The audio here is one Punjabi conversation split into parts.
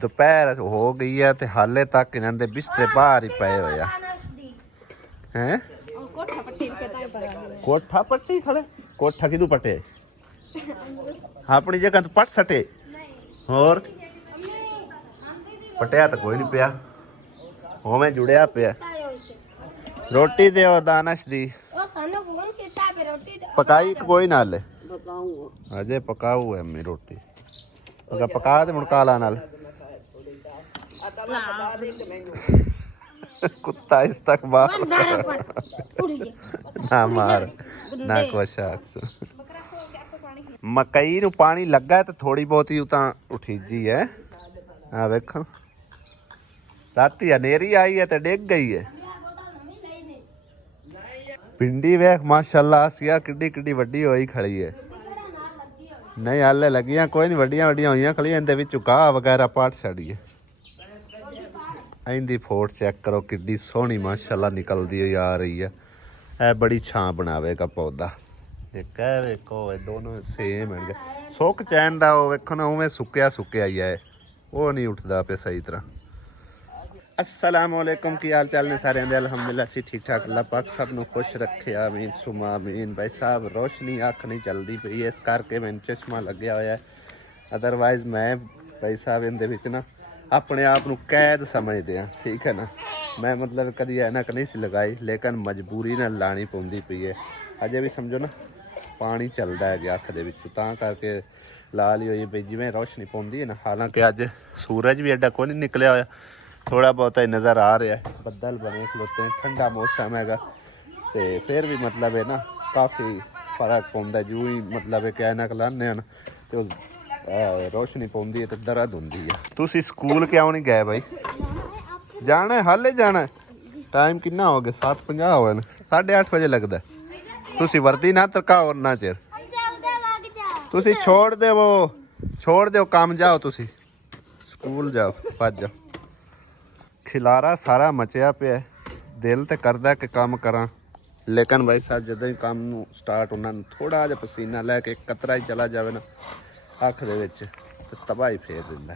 ਦੁਪਹਿਰ ਹੋ ਗਈ ਹੈ ਤੇ ਹਾਲੇ ਤੱਕ ਇਹਨਾਂ ਦੇ ਬਿਸਤਰੇ ਬਾਹਰ ਹੀ ਪਏ ਹੋਏ ਆ। ਹੈ ਕੋਠਾ ਪੱਟੀ ਖੜੇ ਕੋਠਾ ਕਿਦੋਂ ਪੱਟੇ ਆਪਣੀ ਜਗ੍ਹਾ ਤੋਂ ਪੱਟ ਸਟੇ ਹੋਰ ਪਟਿਆ ਤਾਂ ਕੋਈ ਨਹੀਂ ਪਿਆ ਹੋਵੇਂ ਜੁੜਿਆ ਪਿਆ। ਰੋਟੀ ਦਿਓ ਦਾਨਸ਼ ਦੀ ਪਕਾਈ ਕੋਈ ਨਾਲ ਅਜੇ ਪਕਾਊ ਹੈ ਮੇਰੀ ਰੋਟੀ ਅਗਾ ਪਕਾ ਤੇ ਮੁੜਕਾ ਲਾ ਨਾਲ ਕੁੱਤਾ ਇਸਤਕਬਾਰ ਨਾ ਮਾਰ ਨਾ ਕੋਸ਼ਾਕ ਮਕਈ ਨੂੰ ਪਾਣੀ ਲੱਗਾ ਤੇ ਥੋੜੀ ਬਹੁਤੀ ਉਤਾਂ ਉਠੀਜੀ ਹੈ ਆ ਵੇਖੋ ਰਾਤੀ ਹਨੇਰੀ ਆਈ ਹੈ ਤੇ ਡਿੱਗ ਗਈ ਹੈ। ਪਿੰਡੀ ਵੇਖ ਮਾਸ਼ਾਅੱਲਾ ਸਿਆ ਕਿੱਡੀ ਕਿੱਡੀ ਵੱਡੀ ਹੋਈ ਖੜੀ ਹੈ। ਨਹੀਂ ਹਾਲੇ ਲੱਗੀਆਂ ਕੋਈ ਨਹੀਂ ਵੱਡੀਆਂ ਵੱਡੀਆਂ ਹੋਈਆਂ ਖੜੀਆਂ ਇਹਦੇ ਵਿੱਚ ਘਾਹ ਵਗੈਰਾ ਪਾਟ ਛੜੀ ਹੈ। ਇਹਦੀ ਫੋਟ ਚੈੱਕ ਕਰੋ ਕਿੱਡੀ ਸੋਹਣੀ ਮਾਸ਼ਾਅੱਲਾ ਨਿਕਲਦੀ ਹੋਈ ਆ ਰਹੀ ਹੈ। ਇਹ ਬੜੀ ਛਾਂ ਬਣਾਵੇਗਾ ਪੌਦਾ ਇਹ ਕਹਿ ਵੇਖੋ ਇਹ ਦੋਨੋਂ ਸੇਮ ਹੈ ਸੁੱਕ ਚੈਨ ਦਾ ਉਹ ਵੇਖੋ ਨਾ ਉਵੇਂ ਸੁੱਕਿਆ ਸੁੱਕਿਆ ਹੀ ਹੈ ਉਹ ਨਹੀਂ ਉੱਠਦਾ ਪਿਆ ਸਹੀ ਤਰ੍ਹਾਂ। अस्सलाम वालेकुम की हाल चाल ने सारे अंदर अल्हम्दुलिल्लाह सी ठीक ठाक अल्लाह पाक सब नु खुश रखे आमीन सुमा आमीन। भाई साहब रोशनी अख नहीं चलती पई इस करके मैंने चश्मा लग्या होया है अदरवाइज मैं भाई साहब इहदे विच ना अपने आप नू कैद समझदे आ ठीक है ना। मैं मतलब कदी ऐनक नहीं सी लगाई लेकिन मजबूरी नाल लानी पौंदी पई है अजे भी समझो ना पानी चलदा है अख दे विच तां करके ला ली होई बई जिवें रोशनी पौंदी है ना। हालांकि अज सूरज भी एडा कोई नहीं निकलिया होया थोड़ा बहुत ही नज़र आ रहा है बदल बने खलोते हैं ठंडा मौसम हैगा तो फिर भी मतलब है ना काफ़ी फर्क पौंदा जू ही मतलब है कि ऐनक लाने हैं तो रोशनी पौंदी है तो दर्द होंदी है। तुसी स्कूल क्यों नहीं गए भाई जाना है हाले जाना है टाइम कितना हो गया 7:50 हो गए 8:30 बजे लगता है। तुसी वर्दी ना तरकाओ ना चिर तुसी छोड़ दो काम जाओ तुसी स्कूल जाओ भज जाओ। खिलारा सारा मचिया पे दिल तो करता कि काम करा लेकिन भाई साहब जदों ही काम स्टार्ट होना थोड़ा जिहा पसीना लैके कतरा ही चला जाए ना अख दे विच ते तबाही फेर दिंदा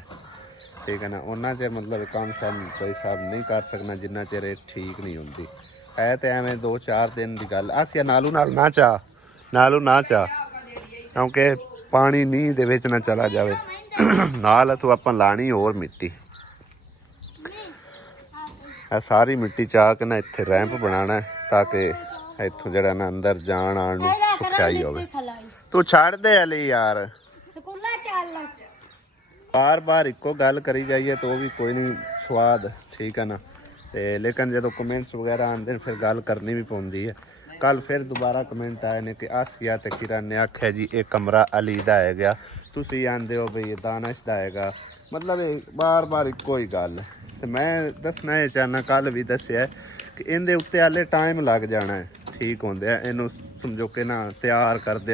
ठीक है ना। उन्ना चेर मतलब काम शाम भाई साहब नहीं कर सकना जिन्ना चेर ठीक नहीं होंदी है तो एवें 2-4 दिन की गल अस नालू ना चाह क्योंकि पानी नींह दे विच ना चला जाए नाल तू आपां लानी और मिट्टी सारी मिट्टी चाह के ना इत्थे रैंप बनाना है ताकि इत्थों जड़ा ना अंदर जान आन नूं सुखाई होवे। तू छड़ दे अली यार बार बार इको गल करी जाइए तो भी कोई नहीं स्वाद ठीक है ना ते लेकिन जो कमेंट्स वगैरह आते फिर गल करनी भी पौंदी है। कल फिर दोबारा कमेंट आए ने कि आसिया ते किरण ने आख्या जी ये कमरा अली दा है गया तुसी आंदे हो बई दानश दा हैगा मतलब बार बार इको ही गल है। तो मैं दसना ये चाहना कल भी दसिया कि इनके उत्ते हाले टाइम लग जाना है ठीक होंदे इनू समझो कि ना तैयार करदे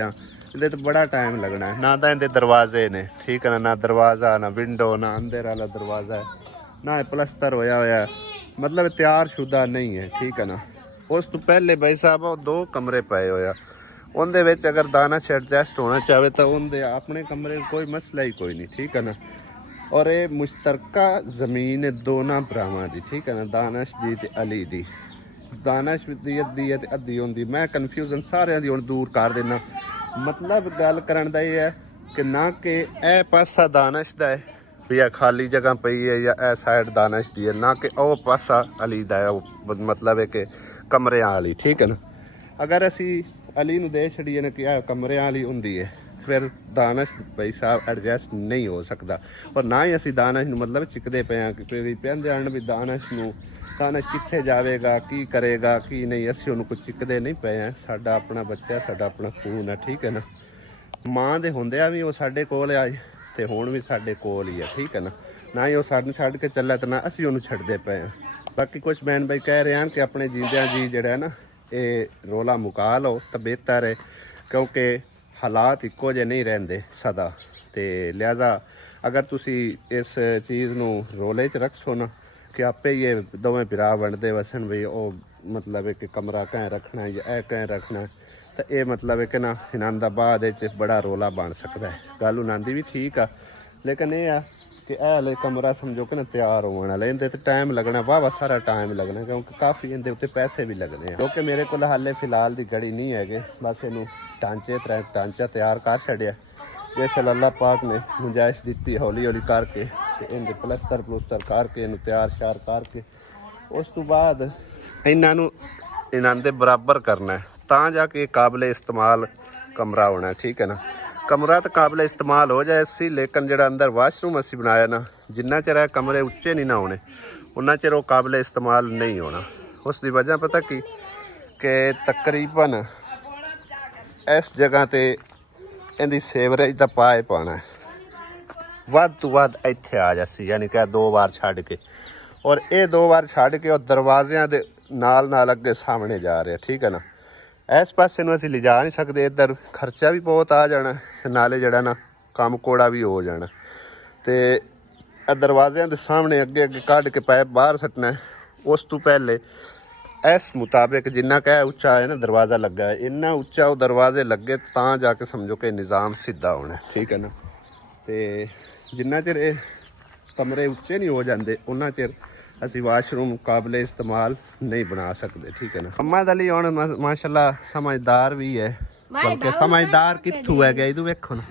ये तो बड़ा टाइम लगना है। ना तो इनके दरवाजे ने ठीक है ना दरवाज़ा ना विंडो ना अंदर वाला दरवाज़ा है ना प्लस्तर होया होया मतलब तैयार शुदा नहीं है ठीक है ना। उस तो पहले भाई साहब 2 कमरे पे होया उनदे विच अगर दानश एडजस्ट होना चाहे तो उनके अपने कमरे कोई मसला ही कोई नहीं ठीक है ना। और ये मुश्तरका ज़मीन है दोनों भरावां दी ठीक है ना दानश दी ते अली दी। दानश दी अद्धी है ते अद्धी होंदी मैं कन्फ्यूजन सारियां दी हुण दूर कर देना। मतलब गल करन दा ये है कि ना कि ए पासा दानश दा है भी खाली जगह पई है या ए साइड दानश दी है ना कि ओ पासा अली दा है मतलब है कि कमरियां वाली ठीक है ना। अगर असी अली नूं दे छड़ीए ना कि कमरियां वाली हुंदी है फिर दानश भाई साहब एडजस्ट नहीं हो सकता और ना ही असी दानश नूं मतलब चिकदे पे पेंदे आन भी दानश कित्थे जावेगा की करेगा की नहीं असी उहनूं कुछ चिकदे नहीं पे हैं। साडा अपना बच्चा साडा अपना खून है ठीक है ना। माँ दे हुंदियां भी वो साडे कोल आए ते हुण भी साडे कोल ही है ठीक है ना ही वो सानूं छड्ड के चला ते ना असी उहनूं छड्डदे पे हैं। बाकी कुछ बहन भाई कह रहे हैं कि अपने जींदियां जी जिहड़ा है ना ये रोला मुका लो तो बेहतर है क्योंकि हालात इक्को जे नहीं रहंदे सदा ते लिहाजा अगर तुसी इस चीज़ नूं रोले च रखो ना कि आपे ये दोवें भरा वंडदे वसन भी वो मतलब है कि कमरा कैं रखना है या ए कैं रखना है तो ये मतलब है कि ना इन्हां दा बाद बड़ा रोला बन सकता है। गल उन्हां दी भी ठीक आ लेकिन ये आ ਕਿ ਇਹ ਹਲੇ ਕਮਰਾ ਸਮਝੋ ਕਿ ਨਾ ਤਿਆਰ ਹੋਣ ਵਾਲਾ, ਇਹਦੇ ਤੇ ਟਾਈਮ ਲੱਗਣਾ, ਵਾਹਵਾ ਸਾਰਾ ਟਾਈਮ ਲੱਗਣਾ, ਕਿਉਂਕਿ ਕਾਫੀ ਇਹਦੇ ਉੱਤੇ ਪੈਸੇ ਵੀ ਲੱਗਣੇ ਆ। ਕਿਉਂਕਿ ਮੇਰੇ ਕੋਲ ਹਾਲੇ ਫਿਲਹਾਲ ਦੀ ਜੜੀ ਨਹੀਂ ਹੈਗੇ, ਬਸ ਇਹਨੂੰ ਢਾਂਚਾ ਤਿਆਰ ਕਰ ਛੱਡਿਆ। ਜਿਸ ਅੱਲਾਹ ਪਾਕ ਨੇ ਗੁੰਜਾਇਸ਼ ਦਿੱਤੀ ਹੌਲੀ ਹੌਲੀ ਕਰਕੇ ਤੇ ਇਹਦੇ ਪਲਸਤਰ ਕਰਕੇ ਇਹਨੂੰ ਤਿਆਰ ਸ਼ਾਰ ਕਰਕੇ ਉਸ ਤੋਂ ਬਾਅਦ ਇਹਨਾਂ ਦੇ ਬਰਾਬਰ ਕਰਨਾ ਹੈ, ਤਾਂ ਜਾ ਕੇ ਕਾਬਲੇ ਇਸਤੇਮਾਲ ਕਮਰਾ ਹੋਣਾ। ਠੀਕ ਹੈ ਨਾ, ਕਮਰਾ ਤਾਂ ਕਾਬਲੇ ਇਸਤੇਮਾਲ ਹੋ ਜਾਏ ਸੀ, ਲੇਕਿਨ ਜਿਹੜਾ ਅੰਦਰ ਵਾਸ਼ਰੂਮ ਅਸੀਂ ਬਣਾਇਆ ਨਾ, ਜਿੰਨਾ ਚਿਰ ਇਹ ਕਮਰੇ ਉੱਚੇ ਨਹੀਂ ਨਾ ਹੋਣੇ ਉਹਨਾਂ ਚਿਰ ਉਹ ਕਾਬਲੇ ਇਸਤੇਮਾਲ ਨਹੀਂ ਹੋਣਾ। ਉਸ ਦੀ ਵਜ੍ਹਾ ਪਤਾ ਕੀ ਕਿ ਤਕਰੀਬਨ ਇਸ ਜਗ੍ਹਾ ਤੇ ਇਹਦੀ ਸੀਵਰੇਜ ਦਾ ਪਾਇਪ ਪਾਉਣਾ ਹੈ, ਵੱਧ ਤੋਂ ਵੱਧ ਇੱਥੇ ਆ ਜਾਸੀ, ਯਾਨੀ ਕਿ 2 ਵਾਰ ਛੱਡ ਕੇ, ਔਰ ਇਹ 2 ਵਾਰ ਛੱਡ ਕੇ ਉਹ ਦਰਵਾਜ਼ਿਆਂ ਦੇ ਨਾਲ ਅੱਗੇ ਸਾਹਮਣੇ ਜਾ ਰਿਹਾ। ਠੀਕ ਹੈ ਨਾ, ਇਸ ਪਾਸੇ ਨੂੰ ਅਸੀਂ ਲਿਜਾ ਨਹੀਂ ਸਕਦੇ, ਇੱਧਰ ਖਰਚਾ ਵੀ ਬਹੁਤ ਆ ਜਾਣਾ ਤੇ ਨਾਲੇ ਜਿਹੜਾ ਨਾ ਕੰਮ ਕੋੜਾ ਵੀ ਹੋ ਜਾਣਾ। ਤੇ ਦਰਵਾਜ਼ਿਆਂ ਦੇ ਸਾਹਮਣੇ ਅੱਗੇ ਕੱਢ ਕੇ ਪਾਇਪ ਬਾਹਰ ਸੱਟਣਾ। ਉਸ ਤੋਂ ਪਹਿਲੇ ਇਸ ਮੁਤਾਬਿਕ ਜਿੰਨਾ ਕੁ ਉੱਚਾ ਹੈ ਨਾ ਦਰਵਾਜ਼ਾ ਲੱਗਾ ਹੈ, ਇੰਨਾ ਉੱਚਾ ਉਹ ਦਰਵਾਜ਼ੇ ਲੱਗੇ ਤਾਂ ਜਾ ਕੇ ਸਮਝੋ ਕਿ ਨਿਜ਼ਾਮ ਸਿੱਧਾ ਹੋਣਾ। ਠੀਕ ਹੈ ਨਾ, ਤੇ ਜਿੰਨਾ ਚਿਰ ਇਹ ਕਮਰੇ ਉੱਚੇ ਨਹੀਂ ਹੋ ਜਾਂਦੇ ਉਹਨਾਂ ਚਿਰ ਅਸੀਂ ਵਾਸ਼ਰੂਮ ਕਾਬਲੇ ਇਸਤੇਮਾਲ ਨਹੀਂ ਬਣਾ ਸਕਦੇ। ਠੀਕ ਹੈ ਨਾ, ਮੁਹੰਮਦ ਅਲੀ ਹੁਣ ਮਾਸ਼ਾਅੱਲਾ ਸਮਝਦਾਰ ਵੀ ਹੈ, ਬਲਕਿ ਸਮਝਦਾਰ ਕਿੱਥੋਂ ਹੈ ਗਿਆ ਇਹਨੂੰ ਵੇਖੋ ਨਾ,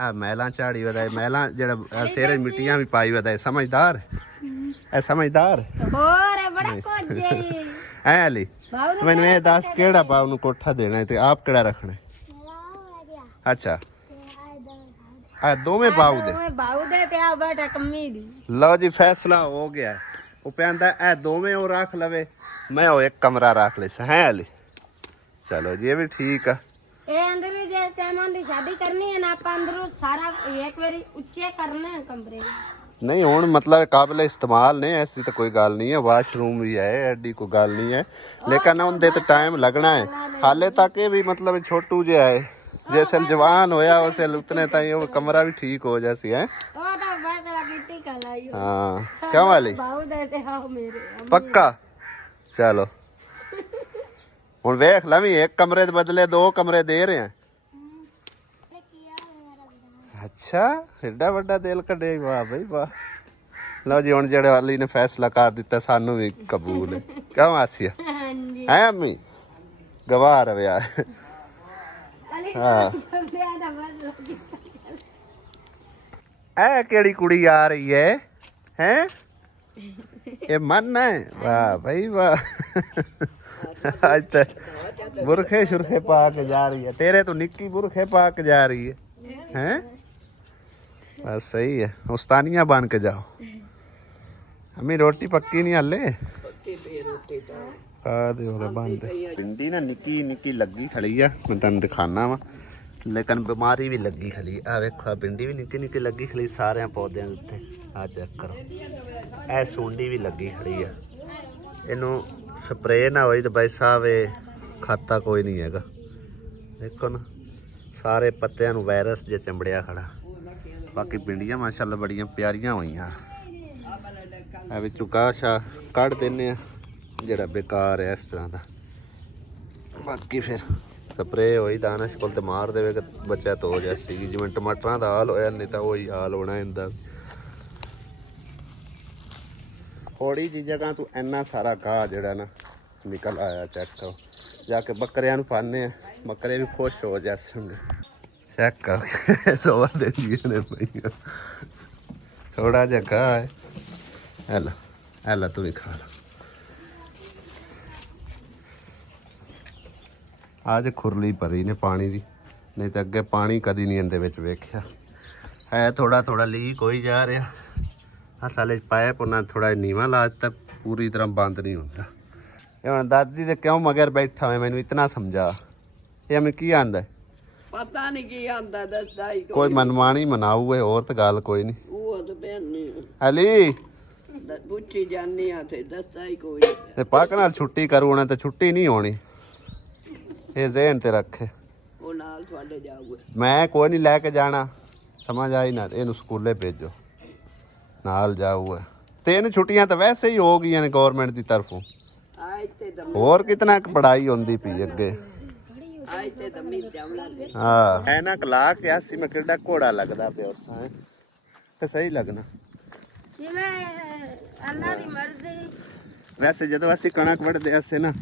ਆ ਮਹਿਲਾਂ ਝਾੜੀ ਵਦਾ, ਮਹਿਲਾਂ ਜਿਹੜਾ ਸਿਰੇ ਮਿੱਟੀਆਂ ਵੀ ਪਾਈ ਵਦਾ, ਸਮਝਦਾਰ ਇਹ ਸਮਝਦਾਰ ਹੋਰ ਬੜਾ ਕੁਝ ਐ ਅਲੀ ਮੈਨੂੰ ਇਹ ਦੱਸ ਕਿਹੜਾ ਬਾਉ ਨੂੰ ਕੋਠਾ ਦੇਣਾ ਤੇ ਆਪ ਕਿਹੜਾ ਰੱਖਣਾ? ਅੱਛਾ ਆ ਦੋਵੇਂ ਬਾਉ ਦੇ ਪਿਆ ਬੇਟਾ ਕੰਮੀ ਦੀ। ਲਓ ਜੀ ਫੈਸਲਾ ਹੋ ਗਿਆ, ਉਹ ਕਹਿੰਦਾ ਇਹ ਦੋਵੇਂ ਉਹ ਰੱਖ ਲਵੇ, ਮੈਂ ਉਹ ਇੱਕ ਕਮਰਾ ਰੱਖ ਲੈ ਹੈ ਅਲੀ। ਚਲੋ ਜੀ ਇਹ ਵੀ ਠੀਕ ਆ। ਇਹ ਅੰਦਰ ਵੀ ਜੇ ਟਾਈਮਾਂ ਦੀ ਸ਼ਾਦੀ ਕਰਨੀ ਹੈ ਨਾ ਆਪਾਂ ਅੰਦਰੋਂ ਸਾਰਾ ਇੱਕ ਵਾਰੀ ਉੱਚੇ ਕਰਨੇ ਆ ਕਮਰੇ। ਨਹੀਂ ਹੁਣ ਮਤਲਬ ਕਾਬਲੇ ਇਸਤੇਮਾਲ ਨੇ, ਐਸੀ ਤਾਂ ਕੋਈ ਗੱਲ ਨਹੀਂ ਹੈ, ਵਾਸ਼ਰੂਮ ਵੀ ਹੈ, ਐਡੀ ਕੋਈ ਗੱਲ ਨਹੀਂ ਹੈ, ਲੇਕਿਨ ਉਹਦੇ ਤੇ ਟਾਈਮ ਲੱਗਣਾ ਹੈ। ਹਾਲੇ ਤੱਕ ਇਹ ਵੀ ਮਤਲਬ ਛੋਟੂ ਜਿਹਾ ਹੈ, जैसे जवान होया वैसे उतने ताई वो कमरा भी ठीक हो जासी है। हाँ क्या वाली पक्का चलो हुण वेख लवी एक कमरे दे बदले 2 कमरे दे रहे हैं। अच्छा एडा वड्डा दिल कड्डे, वाह भाई वाह। लो जी हुण जेड़े वाली ने फैसला कर दिता सानू भी कबूल है। क्या मासिया है अम्मी गवाह रवे यार। ऐ केड़ी कुड़ी आ रही है हैं? ये मन है वाह भाई वाह। आज तक बुरखे शुरखे पा के जा रही है, तेरे तो निक्की बुरखे पा के जा रही है हैं? बस सही है, उस्तानिया बन के जाओ। अम्मी रोटी पक्की नहीं हले भिंडी ना निक्की निक्की लगी खड़ी है, मैं तेन दिखाना वा, लेकिन बीमारी भी लगी खड़ी। आ वेखो भिंडी भी निक्की निक्की लगी खड़ी सारे पौधों के उत्ते। आ चेक करो ए सूंडी भी लगी खड़ी है, इनू स्प्रे ना होई तो भाई साहब खाता कोई नहीं है। देखो ना सारे पत्तियां नू वायरस जे चंबड़िया खड़ा। बाकी भिंडियां माशाअल्लाह बड़ियां प्यारियां होईयां। ए विचों घाह शाह कढ़ देने ਜਿਹੜਾ बेकार है इस तरह का। बाकी फिर स्प्रे होई दाना शकुल तो मार देवे बच्चा तो हो जैसी जिवें टमाटरां दा हाल होया, नहीं तो वही हाल होना इंदा। थोड़ी जी जगह तो इन्ना सारा घाह जिहड़ा ना निकल आया। चेक करो जाके बकरियां नूं पाने, बकरे भी खुश हो जैसे होंगे। चेक कर जोर दे जीने पईयां, थोड़ा जिहा घाह है। हैला तू भी खा ला। आज खुरली भरी ने पानी दी, नहीं तो अगे पानी कदी नहीं इहदे विच वेखिया है। थोड़ा थोड़ा लीक होई जा रहा। असल पाइप उन्हें थोड़ा नीवा ला दिता, पूरी तरह बंद नहीं होता। ये हुण दादी दे क्यों मगर बैठा है मैनू इतना समझा। ये हमें की आंदा पता नहीं की आंदा, दसदा ही कोई मनमानी मनाऊ है, और तो गल कोई नहीं। वो तो बहनी अली पूछी जानी आ थे दसदा ही कोई ते पाक नाल छुट्टी करू उन्हें तो छुट्टी नहीं होनी। ये ज़हन ते रखे वो नाल तुहाडे जाऊगे, मैं कोई नहीं लैके जाना, समझ आई ना। इनू स्कूले भेजो नाल जाऊगा। 3 छुट्टियां तो वैसे ही हो गई ने गवर्नमेंट की तरफों, और कितना पढ़ाई होंदी पई अगे। हाँ ऐनक ला के आसी मैं किड्डा घोड़ा लगदा पिया उस ते सही लगना। ਜਿਵੇਂ ਅੱਲਾ ਦੀ ਮਰਜ਼ੀ। ਵੈਸੇ ਜਦੋਂ ਅਸੀਂ ਕਣਕ ਵੱਢਦੇ ਆਸੇ ਨਾ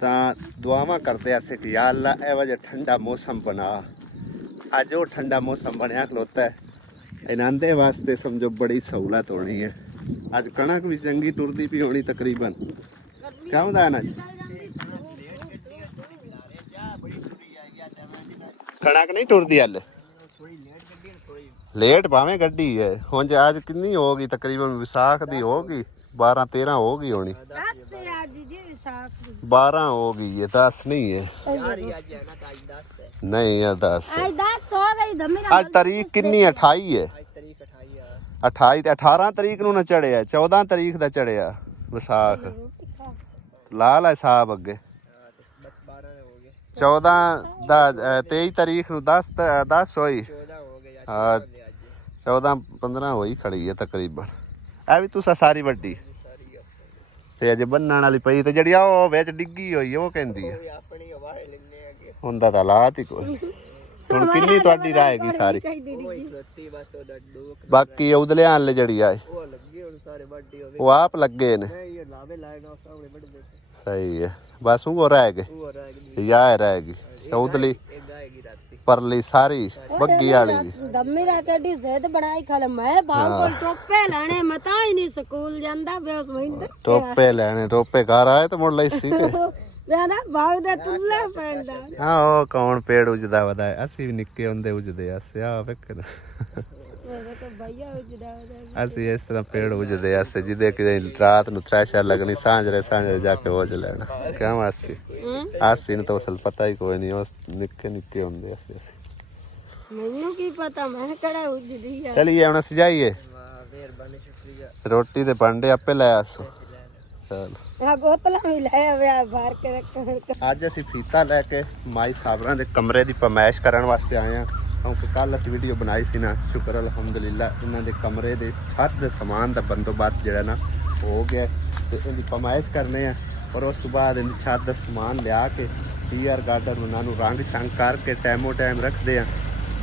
ਤਾਂ ਦੁਆਵਾਂ ਕਰਦੇ ਆਸੇ ਕਿ ਯਾ ਅੱਲਾ ਇਹੋ ਜਿਹਾ ਠੰਡਾ ਮੌਸਮ ਬਣਾ। ਅੱਜ ਉਹ ਠੰਡਾ ਮੌਸਮ ਬਣਿਆ ਖਲੋਤਾ ਹੈ। ਇਹਨਾਂ ਦੇ ਵਾਸਤੇ ਸਮਝੋ ਬੜੀ ਸਹੂਲਤ ਹੋਣੀ ਹੈ। ਅੱਜ ਕਣਕ ਵੀ ਚੰਗੀ ਟੁਰਦੀ ਪਈ ਹੋਣੀ ਤਕਰੀਬਨ। ਕਿਆ ਹੁੰਦਾ ਹੈ ਨਾ ਜੀ? ਕਣਕ ਨਹੀਂ ਟੁਰਦੀ ਹਲ ਲੇਟ ਭਾਵੇਂ ਗੱਡੀ ਹੈ। ਹੁਣ ਜੇ ਅੱਜ ਕਿੰਨੀ ਹੋ ਗਈ? ਤਕਰੀਬਨ ਵਿਸਾਖ ਦੀ ਹੋ ਗਈ 12-13 ਹੋ ਗਈ ਹੋਣੀ। 12 ਹੋ ਗਈ ਹੈ, 10 ਨਹੀਂ ਹੈ। ਨਹੀਂ ਯਾਰ 10 ਅੱਜ ਤਾਰੀਖ ਕਿੰਨੀ? 28 ਹੈ। 28 ਤੇ 18 ਤਰੀਕ ਨੂੰ ਨਾ ਚੜਿਆ, 14 ਤਰੀਕ ਦਾ ਚੜਿਆ ਵਿਸਾਖ। ਲਾ ਲੈ ਸਾਹਿਬ ਅੱਗੇ 14 ਦਾ 23 ਤਰੀਕ ਨੂੰ 10 ਹੋਈ। ਹਾਂ 14-15 ਹੋਈ ਖੜੀ ਹੈ ਤਕਰੀਬਨ। ਇਹ ਵੀ ਤੁਸੀਂ ਸਾਰੀ ਵੱਡੀ ਤੇ ਅਜੇ ਬੰਨਣ ਵਾਲੀ ਪਈ ਤੇ ਜਿਹੜੀ ਆ ਉਹ ਵਿੱਚ ਡਿੱਗੀ ਹੋਈ ਹੈ ਉਹ ਕਹਿੰਦੀ ਹੈ ਹੁੰਦਾ ਤਾਂ ਹਾਲਾਤ ਹੀ ਕੋਈ। ਹੁਣ ਕਿੰਨੀ ਤੁਹਾਡੀ ਰਾਏਗੀ ਸਾਰੀ? ਬਾਕੀ ਉਦਲਿਆਂ ਵਾਲੇ ਜਿਹੜੀ ਆ ਉਹ ਆਪ ਲੱਗੇ ਨੇ। ਸਹੀ ਹੈ ਬਸ ਉਹ ਰਹਿ ਗਏ ਯਾ ਰਹੇਗੀ ਉਦਲੀ ਪਰਲੀ ਸਾਰੀ ਬੱਗੀ ਵਾਲੀ ਵੀ ਦਮੀ ਰਾ ਕੇ ਡੀ ਜ਼ਿੱਦ ਬਣਾਈ ਖਲ ਮੈਂ ਬਾਹਰ ਕੋਲ ਟੋਪੇ ਲੈਣੇ ਮੈਂ ਤਾਂ ਹੀ ਨਹੀਂ ਸਕੂਲ ਜਾਂਦਾ ਵੇ ਉਸ ਮਹੀਨੇ ਟੋਪੇ ਲੈਣੇ। ਟੋਪੇ ਘਰ ਆਏ ਤਾਂ ਮੁੜ ਲਈ ਸੀ ਵੇਂਦਾ ਬਾਗ ਦੇ ਤੁੱਲੇ ਪੈਂਦਾ। ਹਾਂ ਉਹ ਕੌਣ ਪੇੜ ਉਜਦਾ ਵਦਾ? ਅਸੀਂ ਵੀ ਨਿੱਕੇ ਹੁੰਦੇ ਉਜਦੇ ਆਸੇ ਆ ਵੇਖ ਨਾ ਅਸੀਂ ਇਸ ਤਰ੍ਹਾਂ ਪੇੜ ਉਜਦੇ ਆਸੇ ਜਿਹਦੇ ਕਿ ਰਾਤ ਨੂੰ ਥ੍ਰੈਸ਼ਰ ਲੱਗਣੀ ਸਾਂਝਰੇ ਜਾ ਕੇ ਉਜ ਲੈਣਾ। ਕਿਉਂ ਆਸੀ ਨੂੰ ਤਾਂ ਅਸਲ ਪਤਾ ਹੀ ਕੋਈ ਨਹੀਂ। ਉਸ ਨਿੱਕੇ ਹੁੰਦੇ ਅਸੀਂ ਮੈਨੂੰ ਕੀ ਪਤਾ ਮੈਂ ਕਿਹੜਾ ਉਜਦੀ ਆ। ਚਲੀਏ ਹੁਣ ਅਸੀਂ ਜਾਈਏ। ਰੋਟੀ ਤੇ ਭਾਂਡੇ ਆਪੇ ਲੈ ਆਸੋ। ਚਲ ਆ ਬੋਤਲਾਂ ਵੀ ਲੈ ਆਵੇ ਬਾਹਰ ਕੇ ਰੱਖਣ। ਅੱਜ ਅਸੀਂ ਫੀਤਾ ਲੈ ਕੇ ਮਾਈ ਸਾਬਰਾਂ ਦੇ ਕਮਰੇ ਦੀ ਪਮਾਇਸ਼ ਕਰਨ ਵਾਸਤੇ ਆਏ ਹਾਂ ਕਿਉਂਕਿ ਕੱਲ ਅਸੀਂ ਵੀਡੀਓ ਬਣਾਈ ਸੀ ਨਾ। ਸ਼ੁਕਰ ਅਲਹਮਦੁਲਿਲਾ ਇਹਨਾਂ ਦੇ ਕਮਰੇ ਦੇ ਛੱਤ ਦੇ ਸਮਾਨ ਦਾ ਬੰਦੋਬਸਤ ਜਿਹੜਾ ਨਾ ਹੋ ਗਿਆ ਤੇ ਇਹਦੀ ਪਮਾਇਸ਼ ਕਰਨੇ ਆ। ਔਰ ਉਸ ਤੋਂ ਬਾਅਦ ਇਹਦੀ ਛੱਤ ਦਾ ਸਮਾਨ ਲਿਆ ਕੇ PR ਗਾਰਡਨ ਉਹਨਾਂ ਨੂੰ ਰੰਗ ਛੰਗ ਕਰਕੇ ਟਾਈਮੋ ਟਾਈਮ ਰੱਖਦੇ ਆ।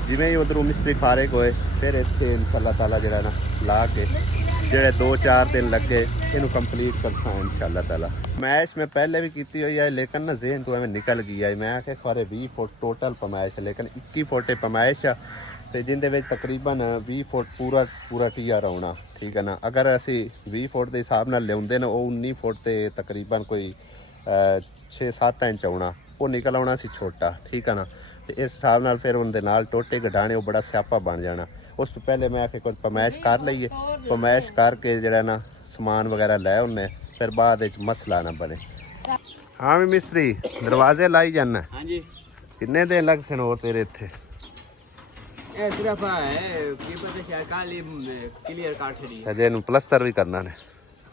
ਜਿਵੇਂ ਹੀ ਉਧਰੋਂ ਮਿਸਤਰੀ ਫਾਰਿਗ ਹੋਏ ਫਿਰ ਇੱਥੇ ਇਨਸ਼ਾਅੱਲਾ ਤਾਲਾ ਜਿਹੜਾ ਨਾ ਲਾ ਕੇ ਜਿਹੜੇ 2-4 ਦਿਨ ਲੱਗੇ ਇਹਨੂੰ ਕੰਪਲੀਟ ਕਰਨਾ ਇਨਸ਼ਾਅੱਲਾ ਤਾਲਾ। ਪਮਾਇਸ਼ ਮੈਂ ਪਹਿਲੇ ਵੀ ਕੀਤੀ ਹੋਈ ਹੈ ਲੇਕਿਨ ਨਾ ਜ਼ਹਿਨ ਤੋਂ ਐਵੇਂ ਨਿਕਲ ਗਈ ਹੈ। ਮੈਂ ਆਖਿਆ ਸਾਰੇ 20 ਫੁੱਟ ਟੋਟਲ ਪਮਾਇਸ਼ ਹੈ ਲੇਕਿਨ 21 ਫੁੱਟ ਪਮਾਇਸ਼ ਆ ਤੇ ਜਿੰਦੇ ਵਿੱਚ ਤਕਰੀਬਨ 20 ਫੁੱਟ ਪੂਰਾ TR ਆਉਣਾ। ਠੀਕ ਹੈ ਨਾ। ਅਗਰ ਅਸੀਂ 20 ਫੁੱਟ ਦੇ ਹਿਸਾਬ ਨਾਲ ਲਿਆਉਂਦੇ ਨੇ ਉਹ 19 ਫੁੱਟ ਤੇ ਤਕਰੀਬਨ ਕੋਈ 6-7 ਇੰਚ ਆਉਣਾ। ਉਹ ਨਿਕਲ ਆਉਣਾ ਸੀ ਛੋਟਾ। ਠੀਕ ਹੈ ਨਾ। ਤੇ ਇਸ ਹਿਸਾਬ ਨਾਲ ਫਿਰ ਉਹਦੇ ਨਾਲ ਟੋਟੇ ਘਟਾਣੇ ਉਹ ਬੜਾ ਸਿਆਪਾ ਬਣ ਜਾਣਾ। ਉਸ ਤੋਂ ਪਹਿਲੇ ਮੈਂ ਆਖਿਆ ਕੁਝ ਪਮਾਇਸ਼ ਕਰ ਲਈਏ। ਪਮਾਇਸ਼ ਕਰਕੇ ਜਿਹੜਾ ਨਾ ਸਮਾਨ ਵਗੈਰਾ ਲੈ ਆਉਨੇ ਫਿਰ ਬਾਅਦ ਵਿੱਚ ਮਸਲਾ ਨਾ ਬਣੇ। ਹਾਂ ਵੀ ਮਿਸਤਰੀ ਦਰਵਾਜ਼ੇ ਲਾਈ ਜਾਣਾ। ਹਾਂਜੀ ਕਿੰਨੇ ਦਿਨ ਲੱਗ ਸਨ ਹੋਰ ਤੇਰੇ ਇੱਥੇ? ਇਹ ਸਿਰਫ ਹੈ ਕੀ ਪਤਾ ਸ਼ਾਇਦ ਕੱਲ ਕਲੀਅਰ ਕਰ ਛੜੀ ਹੈ। ਅਜੇ ਨੂੰ ਪਲਸਤਰ ਵੀ ਕਰਨਾ ਨੇ।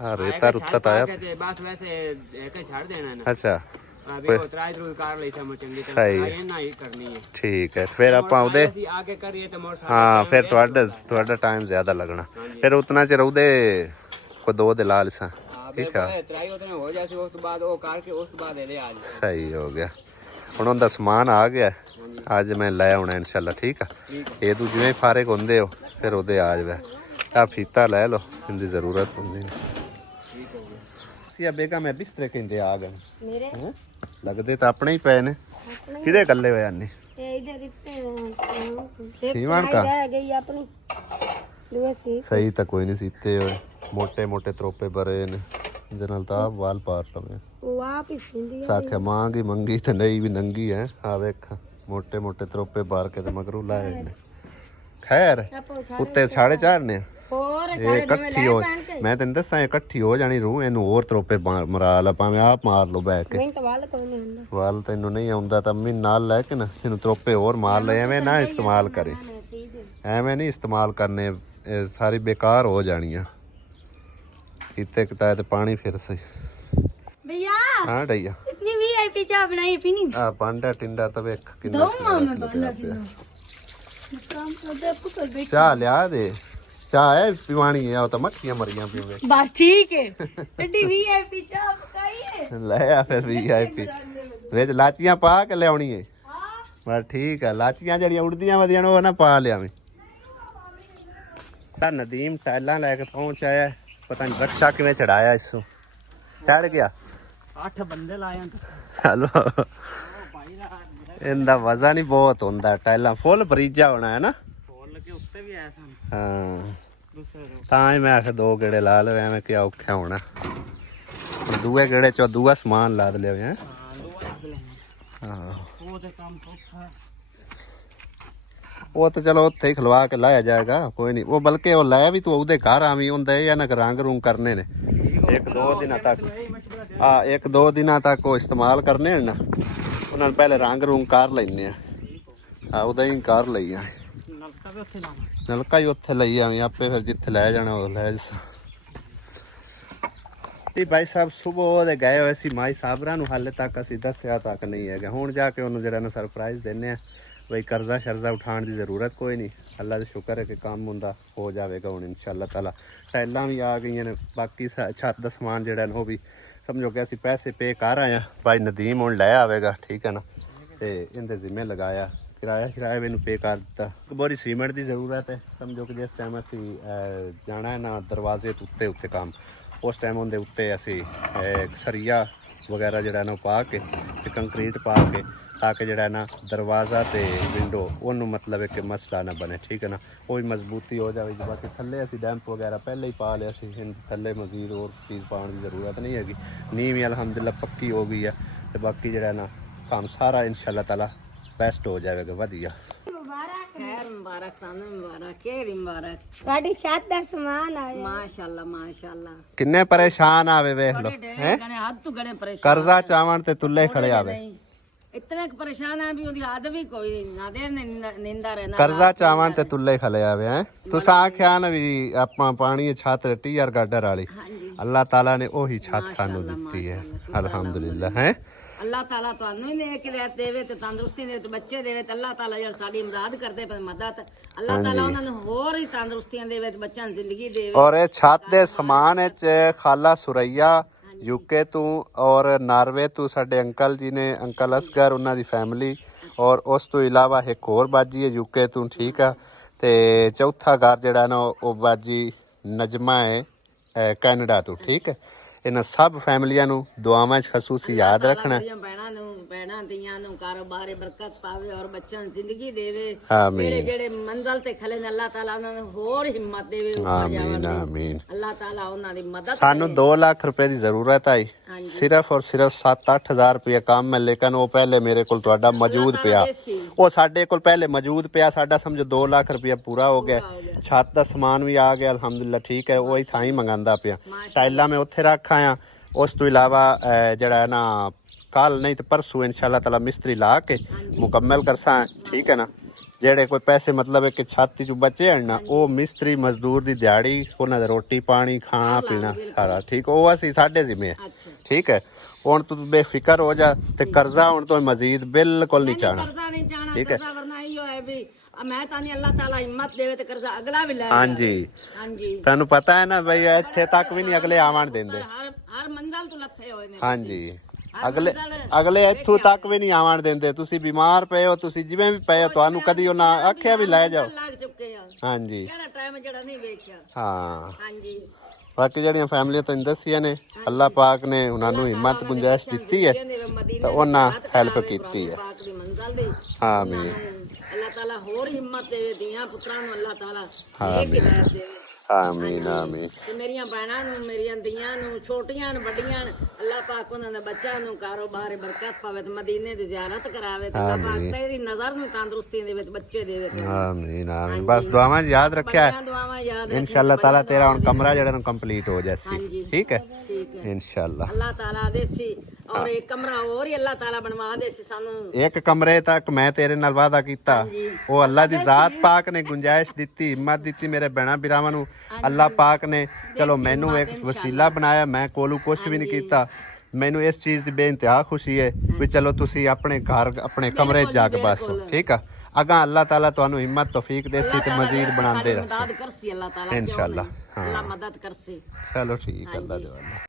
ਹਾਂ ਰੇਤਾ ਰੁੱਤਾ ਤਾਂ ਆਇਆ ਬਸ ਵੈਸੇ ਇੱਕ ਛੱਡ ਦੇਣਾ ਨਾ। ਅੱਛਾ ਅਬੇ ਉਹ ਟਰਾਈ ਥਰੂ ਕਰ ਲਈ ਸਮ ਚੰਗੀ ਤਰ੍ਹਾਂ ਇਹ ਨਾ ਹੀ ਕਰਨੀ ਹੈ। ਠੀਕ ਹੈ ਫਿਰ ਆਪਾਂ ਉਹਦੇ ਅਸੀਂ ਆਗੇ ਕਰੀਏ ਤਾਂ ਮੋਰ ਹਾਂ ਫਿਰ ਤੁਹਾਡਾ ਟਾਈਮ ਜ਼ਿਆਦਾ ਲੱਗਣਾ। ਫਿਰ ਉਤਨਾ ਚਿਰ ਉਹਦੇ ਕੋ 2 ਦੇ ਲਾ ਲਿਸਾਂ। ਠੀਕ ਹੈ ਟਰਾਈ ਉਤਨੇ ਹੋ ਜਾਸੀ ਉਸ ਤੋਂ ਬਾਅਦ ਉਹ ਕਰਕੇ ਉਸ ਤੋਂ ਬਾਅਦ ਇਹਦੇ ਆ ਜੀ। ਸਹੀ ਹੋ ਗਿਆ। ਹੁਣ ਉਹਦਾ ਸਮਾਨ ਆ ਗਿਆ ਅੱਜ ਮੈਂ ਲੈ ਆਉਣਾ ਇਨਸ਼ਾਅੱਲਾ। ਠੀਕ ਆ ਇਹ ਤੂੰ ਜਿਵੇਂ ਫਾਰਿਗ ਹੁੰਦੇ ਹੋ ਫਿਰ ਉਹਦੇ ਆ ਜਾਵੇ। ਆ ਫੀਤਾ ਲੈ ਲਓ ਇਹਦੀ ਜ਼ਰੂਰਤ ਹੁੰਦੀ ਨਹੀਂ। ਸੀ ਬੇਗਾ ਮੈਂ ਬਿਸਤਰੇ ਕਹਿੰਦੇ ਆ ਗਏ ਮੇਰੇ ਲੱਗਦੇ ਤਾਂ ਆਪਣੇ ਹੀ ਪਏ ਨੇ। ਕਿਹਦੇ ਕੱਲੇ ਹੋਏ ਆਨੇ ਇਹ ਇਧਰ ਦਿੱਤੇ ਸੀਮਨ ਕਾ ਰਹਿ ਗਈ ਆਪਣੀ ਦੂਏ ਸੀ। ਸਹੀ ਤਾਂ ਕੋਈ ਨਹੀਂ ਸੀਤੇ ਹੋਏ ਮੋਟੇ ਤਰੋਪੇ ਬਰੇ ਨੇ ਇਹਦੇ ਨਾਲ ਤਾਂ ਵਾਲ ਪਾਰ ਲਵੇਂ। ਉਹ ਆਪ ਹੀ ਸਿੰਦੀ ਸਾਖਿਆ ਮਾਂਗੀ ਮੰਗੀ ਤੇ ਨਹੀਂ ਵੀ ਨੰਗੀ ਹੈ। ਆ ਵੇਖ ਮੋਟੇ ਤਰੋਪੇ ਬਾਰ ਕੇ ਤੇ ਮਗਰੋਂ ਲਾਏ ਨੇ। ਖੈਰ ਉੱਤੇ ਛਾੜੇ ਚਾੜਨੇ ਹੋਰ ਇਹ ਇਕੱਠੀ ਹੋ ਮੈਂ ਤੈਨੂੰ ਦੱਸਾਂ ਇਕੱਠੀ ਹੋ ਜਾਣੀ ਰੂਹ ਇਹਨੂੰ ਹੋਰ ਤਰੋਪੇ ਮਰਾ ਲਾ ਭਾਵੇਂ ਆਪ ਮਾਰ ਲਓ ਬੈ ਕੇ। ਮੈਨੂੰ ਤਾਂ ਵਾਲ ਕੋਈ ਨਹੀਂ ਹੁੰਦਾ। ਵਾਲ ਤੈਨੂੰ ਨਹੀਂ ਆਉਂਦਾ ਤਾਂ ਮੈਂ ਨਾਲ ਲੈ ਕੇ ਨਾ ਇਹਨੂੰ ਤਰੋਪੇ ਹੋਰ ਮਾਰ ਲੈ। ਐਵੇਂ ਨਾ ਇਸਤੇਮਾਲ ਕਰੇ ਐਵੇਂ ਨਹੀਂ ਇਸਤੇਮਾਲ ਕਰਨੇ ਇਹ ਸਾਰੀ ਬੇਕਾਰ ਹੋ ਜਾਣੀਆਂ। ਕਿਤੇ ਕਿਤਾ ਤੇ ਪਾਣੀ ਫਿਰ ਸਹੀ भैया हाँ डैया इतनी वीआईपी चाय बनाई पीनी आ पांडा टिंडा तो वेख कितना चाह लिया दे चाह है पीवानी है तो मक्खियां मरियां पीवे बस ठीक है एडी वीआईपी चाय पकाइए ले आ फिर वीआईपी विच लाचियां पा के लियावनी है हां बस ठीक है लाचियां जड़ियां उड़दियां वदियां ओ ना पा लियावी ਤਾਂ ਨਦੀਮ ਟਾਈਲਾਂ ਲੈ ਕੇ ਪਹੁੰਚ ਆਇਆ ਹੈ। ਪਤਾ ਨਹੀਂ ਰਕਸ਼ਾ ਕਿਵੇਂ ਚੜਾਇਆ ਇਸੋਂ ਚੜ ਗਿਆ 8 ਬੰਦੇ ਲਾਏ ਹਲੋ ਇਹਦਾ ਵਜ਼ਨ ਹੀ ਬਹੁਤ ਹੁੰਦਾ ਟਾਈਲਾਂ ਫੁੱਲ ਬਰੀਜਾ ਹੋਣਾ ਹੈ ਨਾ ਫੋਲ ਕੇ ਉੱਤੇ ਵੀ ਆਇਆ ਸਨ ਹਾਂ ਦੂਸਰੇ ਤਾਂ ਹੀ ਮੈਂ ਆਖਿਆ 2 ਗੇੜੇ ਲਾ ਲਵੇ ਐਵੇਂ ਕਿ ਔਖਾ ਹੋਣਾ ਦੂਏ ਗੇੜੇ ਚੋਂ ਦੂਆ ਸਮਾਨ ਲਾਦ ਲਿਓ ਹੈ ਹਾਂ ਉਹ ਤੇ ਕੰਮ ਸੌਖਾ ਉਹ ਤਾਂ ਚਲੋ ਉੱਥੇ ਹੀ ਖਲਵਾ ਕੇ ਲਾਇਆ ਜਾਏਗਾ ਕੋਈ ਨਹੀਂ ਉਹ ਬਲਕਿ ਉਹ ਲਾਇਆ ਵੀ ਤੂੰ ਉਹਦੇ ਘਰ ਆਵੀਂ ਹੁੰਦਾ ਇਹ ਨਾ ਰੰਗ ਰੂੰਗ ਕਰਨੇ ਨੇ 1-2 ਦਿਨਾਂ ਤੱਕ 1-2 ਦਿਨਾਂ ਤੱਕ ਉਹ ਇਸਤੇਮਾਲ ਕਰਨੇ ਹਨ ਨਾ ਉਹਨਾਂ ਨੂੰ ਪਹਿਲੇ ਰੰਗ ਰੂੰਗ ਕਰ ਲੈਣੇ ਆ ਉਹਦਾ ਹੀ ਕਰ ਲਈ ਆ ਨਲਕਾ ਵੀ ਉੱਥੇ ਲਾਵਾਂ ਨਲਕਾ ਹੀ ਉੱਥੇ ਲਈ ਆਵੀਂ ਆਪੇ ਫਿਰ ਜਿੱਥੇ ਲੈ ਜਾਣਾ ਉਹ ਲੈ ਜਾ ਤੇ ਭਾਈ ਸਾਹਿਬ ਸਵੇਰ ਉਹਦੇ ਗਏ ਹੋਏ ਸੀ ਮਾਈ ਸਾਬਰਾਂ ਨੂੰ ਹਾਲੇ ਤੱਕ ਅਸੀਂ ਦੱਸਿਆ ਤੱਕ ਨਹੀਂ ਹੈਗਾ ਹੁਣ ਜਾ ਕੇ ਉਹਨੂੰ ਜਿਹੜਾ ਨਾ ਸਰਪ੍ਰਾਈਜ਼ ਦਿੰਨੇ ਆ ਬਈ ਕਰਜ਼ਾ ਸ਼ਰਜ਼ਾ ਉਠਾਉਣ ਦੀ ਜ਼ਰੂਰਤ ਕੋਈ ਨਹੀਂ ਅੱਲਾ ਦਾ ਸ਼ੁਕਰ ਹੈ ਕਿ ਕੰਮ ਹੁੰਦਾ ਹੋ ਜਾਵੇਗਾ ਹੁਣ ਇਨਸ਼ਾਅੱਲਾ ਤਾਲਾ ਟਾਈਲਾਂ ਵੀ ਆ ਗਈਆਂ ਨੇ ਬਾਕੀ ਛੱਤ ਦਾ ਸਮਾਨ ਜਿਹੜਾ ਨਾ ਉਹ ਵੀ ਸਮਝੋ ਕਿ ਅਸੀਂ ਪੈਸੇ ਪੇ ਕਰ ਆਏ ਆ ਭਾਈ ਨਦੀਮ ਹੁਣ ਲੈ ਆਵੇਗਾ ਠੀਕ ਹੈ ਨਾ ਤੇ ਇਹਦੇ ਜ਼ਿੰਮੇ ਲਗਾਇਆ ਕਿਰਾਇਆ ਵੀ ਇਹਨੂੰ ਪੇ ਕਰ ਦਿੱਤਾ ਇੱਕ ਬੋਰੀ ਸੀਮੈਂਟ ਦੀ ਜ਼ਰੂਰਤ ਹੈ ਸਮਝੋ ਕਿ ਜਿਸ ਟਾਈਮ ਅਸੀਂ ਜਾਣਾ ਹੈ ਨਾ ਦਰਵਾਜ਼ੇ ਦੇ ਉੱਤੇ ਕੰਮ ਉਸ ਟਾਈਮ ਉਹਦੇ ਉੱਤੇ ਅਸੀਂ ਸਰੀਆ ਵਗੈਰਾ ਜਿਹੜਾ ਨਾ ਪਾ ਕੇ ਤੇ ਕੰਕਰੀਟ ਪਾ ਕੇ ਤਾਂ ਕਿ ਜਿਹੜਾ ਨਾ ਦਰਵਾਜ਼ਾ ਤੇ ਵਿੰਡੋ ਉਹਨੂੰ ਮਤਲਬ ਹੈ ਕਿ ਮਸਲਾ ਨਾ ਬਣੇ ਠੀਕ ਹੈ ਨਾ ਉਹ ਵੀ ਮਜ਼ਬੂਤੀ ਹੋ ਜਾਵੇ ਬਾਕੀ ਥੱਲੇ ਅਸੀਂ ਡੈਂਪ ਵਗੈਰਾ ਪਹਿਲੇ ਹੀ ਪਾ ਲਿਆ ਸੀ ਥੱਲੇ ਮਜ਼ੀਦ ਹੋਰ ਚੀਜ਼ ਪਾਉਣ ਦੀ ਜ਼ਰੂਰਤ ਨਹੀਂ ਹੈਗੀ ਨੀਂਹ ਵੀ ਅਲਹਮਦੁਲਿਲਾ ਪੱਕੀ ਹੋ ਗਈ ਹੈ ਤੇ ਬਾਕੀ ਜਿਹੜਾ ਨਾ ਕੰਮ ਸਾਰਾ ਇਨਸ਼ਾਅੱਲਾ ਤਾਲਾ ਬੈਸਟ ਹੋ ਜਾਵੇਗਾ ਵਧੀਆ खैर मुबारक तानू मुबारक केरी मुबारक ਤੁਹਾਡੀ ਛੱਤ ਦਾ ਸਮਾਨ ਆਇਆ माशाल्लाह माशाल्लाह ਕਿੰਨੇ ਪਰੇਸ਼ਾਨ ਆਵੇ ਵੇਖ ਲੋ ਹੈ गणे हाथ तू गणे परेशान ਕਰਜ਼ਾ ਚਾਵਣ ਤੇ ਤੁੱਲੇ ਖੜੇ ਆਵੇ नहीं इतने परेशान है भी ओदी आद भी कोई ना दे निंदा रहना ਕਰਜ਼ਾ ਚਾਵਣ ਤੇ ਤੁੱਲੇ ਖਲੇ ਆਵੇ ਹੈ ਤੁਸੀਂ ਆਖਿਆ ਨਾ ਵੀ ਆਪਾਂ ਪਾਣੀ ਛੱਤ ਟੀਆਰ ਗਾਡਰ ਵਾਲੀ ਅੱਲਾਹ ਤਾਲਾ ਨੇ ਉਹੀ ਛੱਤ ਸਾਨੂੰ ਦਿੱਤੀ ਹੈ ਅਲਹਮਦੁਲਿਲਾ ਹੈ अल्लाह ताला ਤੁਹਾਨੂੰ ਹੀ ਨੇਕ ਰਹਿਤ ਦੇਵੇ ਤੇ ਤੰਦਰੁਸਤੀ ਦੇਵੇ ਤੇ ਬੱਚੇ ਦੇਵੇ ਤੇ ਅੱਲਾਹ ਤਾਲਾ ਜਿਹੜਾ ਸਾਡੀ ਮਦਦ ਕਰਦੇ ਪਏ ਮਦਦ ਅੱਲਾਹ ਤਾਲਾ ਉਹਨਾਂ ਨੂੰ ਹੋਰ ਹੀ ਤੰਦਰੁਸਤੀਆਂ ਦੇਵੇ ਤੇ ਬੱਚਿਆਂ ਨੂੰ ਜ਼ਿੰਦਗੀ ਦੇਵੇ ਔਰ ਇਹ ਛੱਤ ਦੇ ਸਮਾਨ ਵਿੱਚ ਖਾਲਾ ਸੁਰਈਆ ਯੂਕੇ ਤੋਂ ਔਰ ਨਾਰਵੇ ਤੋਂ ਸਾਡੇ ਅੰਕਲ ਜੀ ਨੇ ਅੰਕਲ ਅਸਗਰ ਉਹਨਾਂ ਦੀ ਫੈਮਿਲੀ ਔਰ ਉਸ ਤੋਂ ਇਲਾਵਾ ਇੱਕ ਹੋਰ ਬਾਜੀ ਹੈ ਯੂਕੇ ਤੋਂ ਠੀਕ ਆ ਤੇ ਚੌਥਾ ਘਰ ਜਿਹੜਾ ਨਾ ਉਹ ਬਾਜੀ ਨਜਮਾ ਹੈ ਕੈਨੇਡਾ ਤੋਂ ਠੀਕ ਹੈ ਇਹਨਾਂ ਸਭ ਫੈਮਲੀਆਂ ਨੂੰ ਦੁਆਵਾਂ 'ਚ ਖਸੂਸੀ ਯਾਦ ਰੱਖਣਾ ਭੈਣਾਂ ਧੀਆਂ ਨੂੰ ਕਾਰੋਬਾਰੇ ਬਰਕਤ ਪਾਵੇ ਔਰ ਬੱਚਿਆਂ ਨੂੰ ਜ਼ਿੰਦਗੀ ਦੇਵੇ ਆਮੀਨ ਜਿਹੜੇ ਮੰਜ਼ਲ ਤੇ ਖਲੇ ਨੇ ਅੱਲਾਹ ਤਾਲਾ ਉਹਨਾਂ ਨੂੰ ਹੋਰ ਹਿੰਮਤ ਦੇਵੇ ਆਮੀਨ ਆਮੀਨ ਅੱਲਾਹ ਤਾਲਾ ਉਹਨਾਂ ਦੀ ਮਦਦ ਸਾਨੂੰ 2 ਲੱਖ रुपए ਦੀ ਜ਼ਰੂਰਤ ਆਈ ਸਿਰਫ ਔਰ ਸਿਰਫ 7-8 ਹਜ਼ਾਰ ਰੁਪਏ ਕੰਮ ਹੈ ਲੇਕਿਨ ਉਹ ਪਹਿਲੇ ਮੇਰੇ ਕੋਲ ਤੁਹਾਡਾ ਮੌਜੂਦ ਪਿਆ ਉਹ ਸਾਡੇ ਕੋਲ ਪਹਿਲੇ ਮੌਜੂਦ ਪਿਆ ਸਾਡਾ ਸਮਝੋ 2 ਲੱਖ ਰੁਪਏ ਪੂਰਾ ਹੋ ਗਿਆ ਛੱਤ ਦਾ ਸਮਾਨ ਵੀ ਆ ਗਿਆ ਅਲਹਮਦੁਲਿਲਾ ਠੀਕ ਹੈ ਉਹ ਹੀ ਥਾਂ ਹੀ ਮੰਗਾਂਦਾ ਪਿਆ ਟਾਈਲਾਂ ਮੈਂ ਉੱਥੇ ਰੱਖ ਆਇਆ ਉਸ ਤੋਂ ਇਲਾਵਾ ਜਿਹੜਾ ਨਾ ਕੱਲ ਨਹੀਂ ਤੇ ਪਰਸੋਂ ਇਨਸ਼ਾਅੱਲਾ ਤਾਲਾ ਮਿਸਤਰੀ ਲਾ ਕੇ ਮੁਕੰਮਲ ਕਰਸਾਂ ਠੀਕ ਹੈ ਨਾ ਜਿਹੜੇ ਕੋਈ ਪੈਸੇ ਮਤਲਬ ਹੈ ਕਿ ਛੱਤ 'ਚ ਬਚੇ ਹਨ ਨਾ ਉਹ ਮਿਸਤਰੀ ਮਜ਼ਦੂਰ ਦੀ ਦਿਹਾੜੀ ਉਹਨਾਂ ਦਾ ਰੋਟੀ ਪਾਣੀ ਖਾਣਾ ਪੀਣਾ ਸਾਰਾ ਠੀਕ ਉਹ ਅਸੀਂ ਸਾਡੇ ਜ਼ਿੰਮੇ ਹੈ ਠੀਕ ਹੈ ਹੁਣ ਤੂੰ ਬੇਫਿਕਰ ਹੋ ਜਾ ਤੇ ਕਰਜ਼ਾ ਹੁਣ ਤੋਂ ਮਜ਼ੀਦ ਬਿਲਕੁਲ ਨਹੀਂ ਚਾਹਣਾ ਠੀਕ ਹੈ ਵਰਨਾ ਇਹ ਹੋਏ ਵੀ ਮੈਂ ਤਾਂ ਨਹੀਂ ਅੱਲਾਹ ਤਾਲਾ ਹਿੰਮਤ ਦੇਵੇ ਤੇ ਕਰਜ਼ਾ ਅਗਲਾ ਵੀ ਲੈ ਹਾਂਜੀ ਹਾਂਜੀ ਤੁਹਾਨੂੰ ਪਤਾ ਹੈ ਨਾ ਬਈ ਇੱਥੇ ਤੱਕ ਵੀ ਨਹੀਂ ਅਗਲੇ ਆਵਣ ਦਿੰਦੇ ਹਰ ਮੰਜ਼ਲ ਤੋਂ ਲੱਥੇ ਹੋਏ ਨੇ ਹਾਂਜੀ ਅਗਲੇ ਇੱਥੋਂ ਤੱਕ ਵੀ ਨਹੀਂ ਆਵਣ ਦਿੰਦੇ ਤੁਸੀਂ ਬਿਮਾਰ ਪਏ ਹੋ ਤੁਸੀਂ ਜਿਵੇਂ ਵੀ ਪਏ ਹੋ ਤੁਹਾਨੂੰ ਕਦੀ ਉਹਨਾਂ ਆਖਿਆ ਵੀ ਲੈ ਜਾਓ ਲੱਗ ਚੁੱਕੇ ਆ ਹਾਂਜੀ ਕਿਹੜਾ ਟਾਈਮ ਜਿਹੜਾ ਨਹੀਂ ਵੇਖਿਆ ਹਾਂ ਹਾਂਜੀ ਬਾਕੀ ਜਿਹੜੀਆਂ ਫੈਮਲੀਆਂ ਤੋਂ ਦੱਸੀਆਂ ਨੇ ਅੱਲਾਹ ਪਾਕ ਨੇ ਉਹਨਾਂ ਨੂੰ ਹਿੰਮਤ ਗੁੰਜਾਇਸ਼ ਦਿੱਤੀ ਹੈ ਤਾਂ ਉਹਨਾਂ ਹੈਲਪ ਕੀਤੀ ਹੈ ਪਾਕ ਦੀ ਮੰਜ਼ਲ ਦੀ ਆਮੀਨ ਅੱਲਾਹ ਤਾਲਾ ਹੋਰ ਹਿੰਮਤ ਦੇਵੇ ਧੀਆਂ ਪੁੱਤਰਾਂ ਨੂੰ ਅੱਲਾਹ ਤਾਲਾ ਨੇਕ ਹਿਦਾਇਤ ਦੇਵੇ ਆਮੀਨ ਆਮੀਨ ਤੇ ਮੇਰੀਆਂ ਭੈਣਾਂ ਨੂੰ ਮੇਰੀਆਂ ਧੀਆਂ ਨੂੰ ਛੋਟੀਆਂ ਨੂੰ ਵੱਡੀਆਂ ਨੂੰ ਅੱਲਾਹ ਪਾਕ ਉਹਨਾਂ ਦੇ ਬੱਚਿਆਂ ਨੂੰ ਕਾਰੋਬਾਰੇ ਬਰਕਤ ਪਾਵੇ ਤੇ ਮਦੀਨੇ ਦੀ ਜ਼ਿਆਰਤ ਕਰਾਵੇ ਤੇ ਅੱਲਾਹ ਪਾਕ ਤੇਰੀ ਨਜ਼ਰ ਨੂੰ ਤੰਦਰੁਸਤੀ ਦੇਵੇ ਤੇ ਬੱਚੇ ਦੇਵੇ ਆਮੀਨ ਆਮੀਨ ਬਸ ਦੁਆਵਾਂ ਯਾਦ ਰੱਖਿਆ ਦੁਆਵਾਂ ਯਾਦ ਇਨਸ਼ਾਅੱਲਾ ਤਾਲਾ ਤੇਰਾ ਹੁਣ ਕਮਰਾ ਜਿਹੜਾ ਨੂੰ ਕੰਪਲੀਟ ਹੋ ਜਾਸੀ ਠੀਕ ਹੈ ਠੀਕ ਹੈ ਇਨਸ਼ਾਅੱਲਾ ਅੱਲਾਹ ਤਾਲਾ ਦੇਸੀ ਔਰ ਇੱਕ ਕਮਰਾ ਹੋਰ ਹੀ ਅੱਲਾਹ ਤਾਲਾ ਬਣਵਾ ਦੇਸੀ ਸਾਨੂੰ ਇੱਕ ਕਮਰੇ ਤੱਕ ਮੈਂ ਤੇਰੇ ਨਾਲ ਵਾਅਦਾ ਕੀਤਾ ਉਹ ਅੱਲਾਹ ਦੀ ਜ਼ਾਤ ਪਾਕ ਨੇ ਗੁੰਜਾਇਸ਼ ਦਿੱਤੀ ਹਿੰਮਤ ਦਿੱਤੀ ਮੇਰੇ ਭੈਣਾਂ ਬਿਰਾਵਾਂ ਨੂੰ ਅੱਲਾਹ ਪਾਕ ਨੇ ਚਲੋ ਮੈਨੂੰ ਇੱਕ ਵਸੀਲਾ ਬਣਾਇਆ ਮੈਂ ਕੋਲੋਂ ਕੁਝ ਵੀ ਨਹੀਂ ਕੀਤਾ ਮੈਨੂੰ ਇਸ ਚੀਜ਼ ਦੀ ਬੇਇੰਤਹਾ ਖੁਸ਼ੀ ਹੈ ਵੀ ਚਲੋ ਤੁਸੀਂ ਆਪਣੇ ਘਰ ਆਪਣੇ ਕਮਰੇ 'ਚ ਜਾ ਕੇ ਬਸੋ ਠੀਕ ਆ ਅਗਾ ਅੱਲਾਹ ਤਾਲਾ ਤੁਹਾਨੂੰ ਹਿੰਮਤ ਤੌਫੀਕ ਦੇਸੀ ਤੇ ਮਜ਼ੀਦ ਬਣਾਉਂਦੇ ਰਹੇ ਮਦਦ ਕਰਸੀ ਅੱਲਾਹ ਤਾਲਾ ਇਨਸ਼ਾਅੱਲਾ ਅੱਲਾਹ ਮਦਦ ਕਰਸੀ ਚਲੋ ਠੀਕ ਅੱਲਾਹ ਦੇ